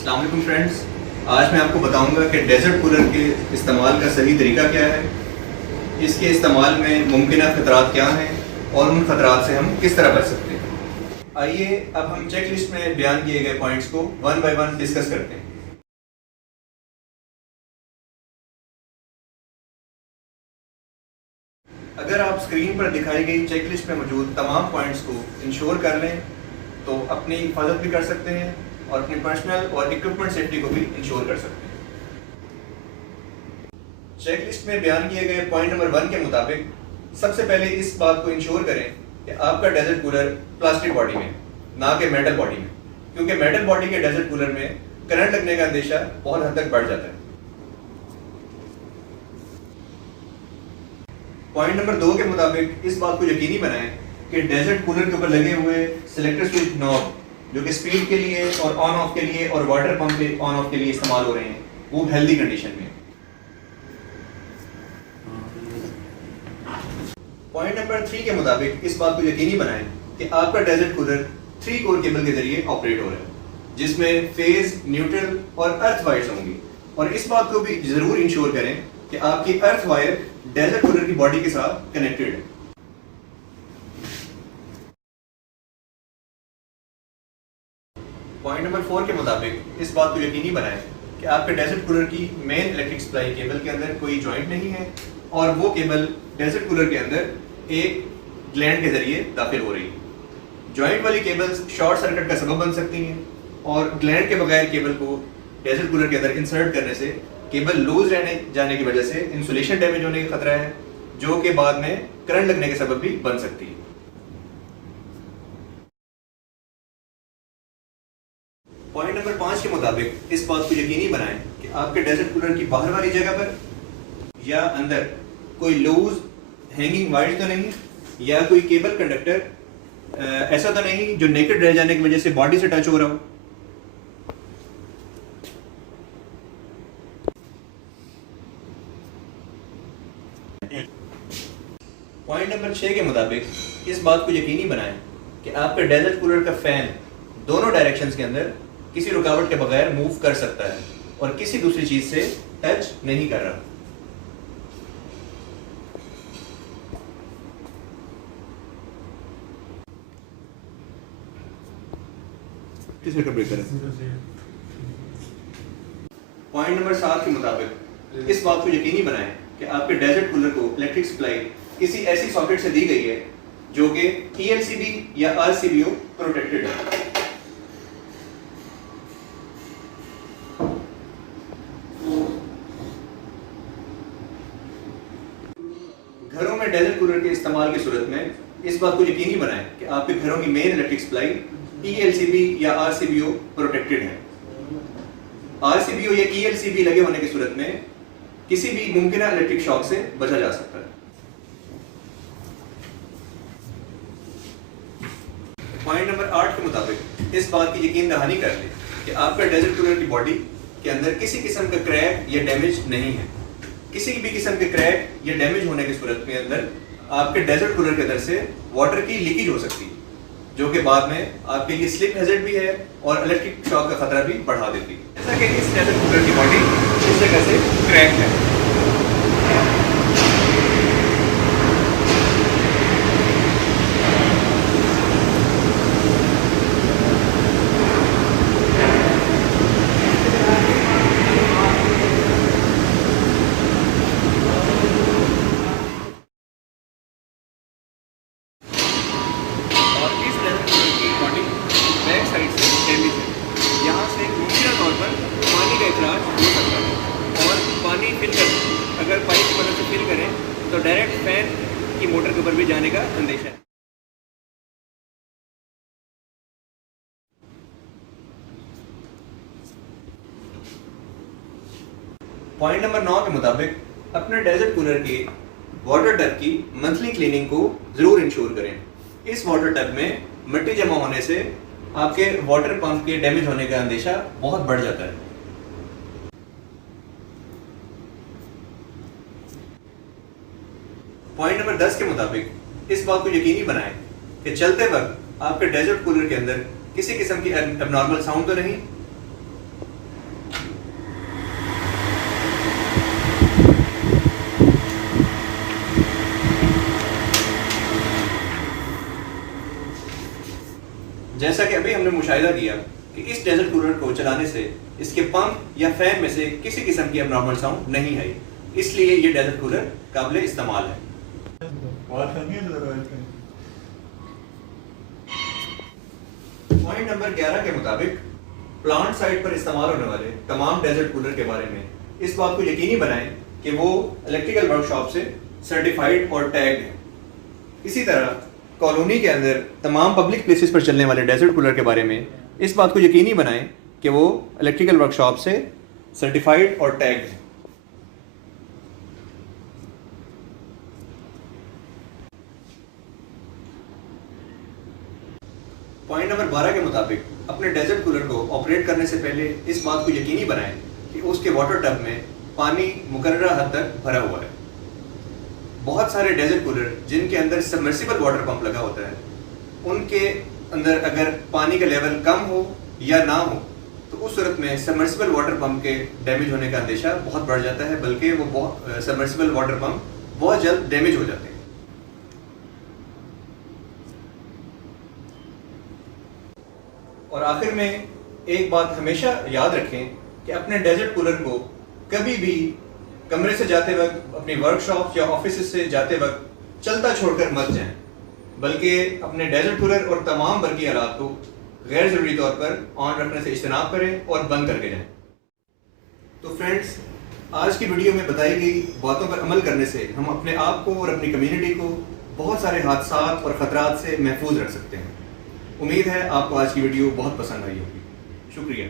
अस्सलाम वालेकुम फ्रेंड्स। आज मैं आपको बताऊंगा कि डेजर्ट कूलर के इस्तेमाल का सही तरीका क्या है, इसके इस्तेमाल में मुमकिन ख़तरात क्या हैं और उन ख़तरात से हम किस तरह बच सकते हैं। आइए अब हम चेक लिस्ट में बयान किए गए पॉइंट्स को वन बाय वन डिस्कस करते हैं। अगर आप स्क्रीन पर दिखाई गई चेक लिस्ट में मौजूद तमाम पॉइंट्स को इंश्योर कर लें तो अपनी हिफाजत भी कर सकते हैं और अपनी पर्सनल और इक्विपमेंट सेफ्टी को भी इंश्योर कर सकते हैं। चेक लिस्ट में बयान किए गए पॉइंट नंबर 1 के मुताबिक सबसे पहले इस बात को इंश्योर करें कि आपका डेजर्ट कूलर प्लास्टिक बॉडी में, ना कि मेटल बॉडी में, क्योंकि मेटल बॉडी के डेजर्ट कूलर में करंट लगने का अंदेशा बहुत हद तक बढ़ जाता है। पॉइंट नंबर 2 के मुताबिक इस बात को यकीनी बनाएं कि डेजर्ट कूलर के ऊपर लगे हुए सिलेक्टर स्विच नॉब जो कि स्पीड के लिए और ऑन ऑफ के लिए और वाटर पंप के ऑन ऑफ के लिए इस्तेमाल हो रहे हैं वो हेल्दी कंडीशन में। पॉइंट नंबर 3 के मुताबिक इस बात को यकीनी बनाएं कि आपका डेजर्ट कूलर 3 कोर केबल के जरिए ऑपरेट हो रहा है जिसमें फेज, न्यूट्रल और अर्थ वायर्स होंगी, और इस बात को भी जरूर इंश्योर करें कि आपकी अर्थ वायर डेजर्ट कूलर की बॉडी के साथ कनेक्टेड है। पॉइंट नंबर 4 के मुताबिक इस बात को यकीनी बनाएं कि आपके डेजर्ट कूलर की मेन इलेक्ट्रिक सप्लाई केबल के अंदर कोई जॉइंट नहीं है और वो केबल डेजर्ट कूलर के अंदर एक ग्लैंड के जरिए दाखिल हो रही है। जॉइंट वाली केबल्स शॉर्ट सर्किट का सबब बन सकती हैं और ग्लैंड के बगैर केबल को डेजर्ट कूलर के अंदर इंसर्ट करने से केबल लूज रहने जाने की वजह से इंसुलेशन डैमेज होने का खतरा है, जो कि बाद में करंट लगने के सबब भी बन सकती है। पॉइंट नंबर 5 के मुताबिक इस बात को यकीनी बनाएं कि आपके डेजर्ट कूलर की बाहर वाली जगह पर या अंदर कोई लूज हैंगिंग वायर तो नहीं, या कोई केबल कंडक्टर ऐसा तो नहीं जो नेकेड रह जाने की वजह से बॉडी से टच हो रहा हो। पॉइंट नंबर 6 के मुताबिक इस बात को यकीनी बनाएं कि आपके डेजर्ट कूलर का फैन दोनों डायरेक्शंस के अंदर किसी रुकावट के बगैर मूव कर सकता है और किसी दूसरी चीज से टच नहीं कर रहा। पॉइंट नंबर 7 के मुताबिक इस बात को यकीनी बनाएं कि आपके डेजर्ट कूलर को इलेक्ट्रिक सप्लाई किसी ऐसी सॉकेट से दी गई है जो कि ELCB या RCBO प्रोटेक्टेड है। घरों में डेजर्ट कूलर के इस्तेमाल की सूरत में इस बात को यकीनी बनाएं कि आपके घरों की मेन इलेक्ट्रिक सप्लाई ELCB या RCBO प्रोटेक्टेड है। RCBO या ELCB लगे होने की सूरत में किसी भी मुमकिन इलेक्ट्रिक शॉक से बचा जा सकता है। पॉइंट नंबर 8 के मुताबिक इस बात की यकीन दहानी कर लें कि आपका डेजर्ट कूलर की बॉडी के अंदर किसी किस्म का क्रैक या डैमेज नहीं है। किसी भी किस्म के क्रैक या डैमेज होने की सूरत में अंदर आपके डेजर्ट कूलर के अंदर से वाटर की लीकेज हो सकती है, जो कि बाद में आपके लिए स्लिप हैजर्ड भी है और इलेक्ट्रिक शॉक का खतरा भी बढ़ा देती है। जैसा कि इस डेजर्ट कूलर की बॉडी इस जगह से क्रैक है। यहाँ से मुमकिन तौर पर पानी का इखराज हो सकता है और पानी फिल कर अगर पाइप की मदद से फिल करें तो डायरेक्ट फैन की मोटर के ऊपर भी जाने का अंदेशा है। पॉइंट नंबर 9 के मुताबिक अपने डेजर्ट कूलर के वाटर टब की मंथली क्लीनिंग को जरूर इंश्योर करें। इस वाटर टब में मिट्टी जमा होने से आपके वाटर पंप के डैमेज होने का अंदेशा बहुत बढ़ जाता है। पॉइंट नंबर 10 के मुताबिक इस बात को यकीनी बनाएं कि चलते वक्त आपके डेजर्ट कूलर के अंदर किसी किस्म की एबनॉर्मल साउंड तो नहीं, जैसा कि अभी हमने मुशाहिदा किया कि इस डेजर्ट कूलर को चलाने से इसके पंप या फैन में से किसी किस्म की अबनॉर्मल साउंड नहीं आई, इसलिए ये डेजर्ट कूलर काबिल इस्तेमाल है। पॉइंट नंबर 11 के मुताबिक प्लांट साइट पर इस्तेमाल होने वाले तमाम डेजर्ट कूलर के बारे में इस बात को यकीनी बनाएं कि वो इलेक्ट्रिकल वर्कशॉप से सर्टिफाइड और टैग्ड है। इसी तरह कॉलोनी के अंदर तमाम पब्लिक प्लेसेस पर चलने वाले डेजर्ट कूलर के बारे में इस बात को यकीनी बनाएं कि वो इलेक्ट्रिकल वर्कशॉप से सर्टिफाइड और टैग्ड है। पॉइंट नंबर 12 के मुताबिक अपने डेजर्ट कूलर को ऑपरेट करने से पहले इस बात को यकीनी बनाएं कि उसके वाटर टब में पानी मुकर्ररा हद तक भरा हुआ है। बहुत सारे डेजर्ट कूलर जिनके अंदर सबमर्सिबल वाटर पंप लगा होता है, उनके अंदर अगर पानी का लेवल कम हो या ना हो तो उस सूरत में सबमर्सिबल वाटर पंप के डैमेज होने का अंदेशा बहुत बढ़ जाता है, बल्कि वो सबमर्सिबल वाटर पंप बहुत जल्द डैमेज हो जाते हैं। और आखिर में एक बात हमेशा याद रखें कि अपने डेजर्ट कूलर को कभी भी कमरे से जाते वक्त, अपनी वर्कशॉप या ऑफिस से जाते वक्त चलता छोड़कर मत जाएं, बल्कि अपने डेजर्ट कूलर और तमाम बरकी आलात को गैर ज़रूरी तौर पर ऑन रखने से इज्तनाब करें और बंद करके जाएं। तो फ्रेंड्स, आज की वीडियो में बताई गई बातों पर अमल करने से हम अपने आप को और अपनी कम्युनिटी को बहुत सारे हादसात और ख़तरात से महफूज रख सकते हैं। उम्मीद है आपको आज की वीडियो बहुत पसंद आई होगी। शुक्रिया।